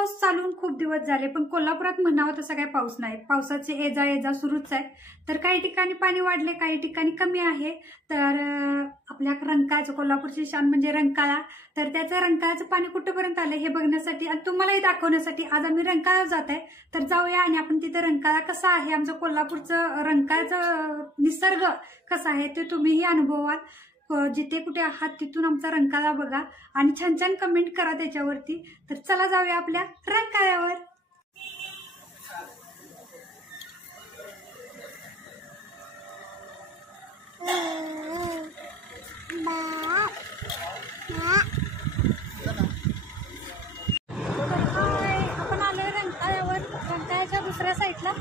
पाऊस चालून खूप दिवस झाले, पण कोल्हापुरात म्हणावं तसं काही पाऊस नाही. पावसाचे ये जा सुरूच आहे. तर काही ठिकाणी पाणी वाढले, काही ठिकाणी कमी आहे. तर आपल्या रंकाळ्याचं, कोल्हापूरची शान म्हणजे रंकाळा, तर त्याचं रंकाळ्याचं पाणी कुठेपर्यंत आलं हे बघण्यासाठी आणि तुम्हालाही दाखवण्यासाठी आज आम्ही रंकाळ्यावर जात आहे. तर जाऊया आणि आपण तिथे रंकाळा कसा आहे, आमचं कोल्हापूरचं रंकाळ्याचं निसर्ग कसा आहे ते तुम्हीही अनुभवाल. जिथे कुठे आहात तिथून आमचा रंकाळा बघा आणि छान छान कमेंट करा त्याच्यावरती. तर चला जाऊया आपल्या रंकाळ्यावर. आपण आलोय रंकाळ्यावर, रंकाळ्याच्या दुसऱ्या साईडला.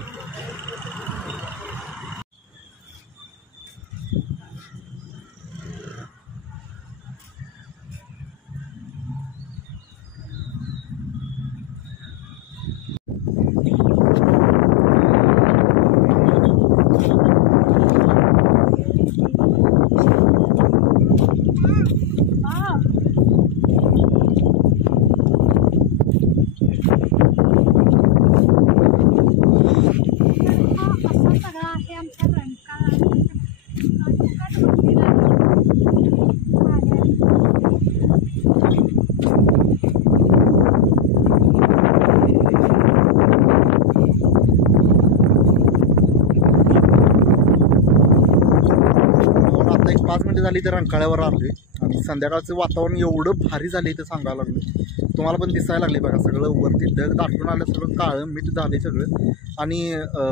आता एक 5 मिनिटं झाली तर रंकाळ्यावर आलोय आणि संध्याकाळचं वातावरण एवढं भारी झालं इथं सांगायला लागलं. तुम्हाला पण दिसायला लागले बघा, सगळं वरती ढग दाटून आलं, सगळं काळं मीठ झाले सगळं. आणि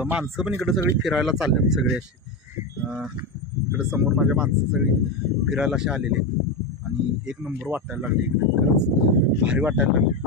माणसं पण इकडं सगळी फिरायला चालले, सगळी अशी इकडं समोर माझ्या माणसं सगळी फिरायला असे आलेले आणि एक नंबर वाटायला लागले इकडे, खरंच भारी वाटायला लागले.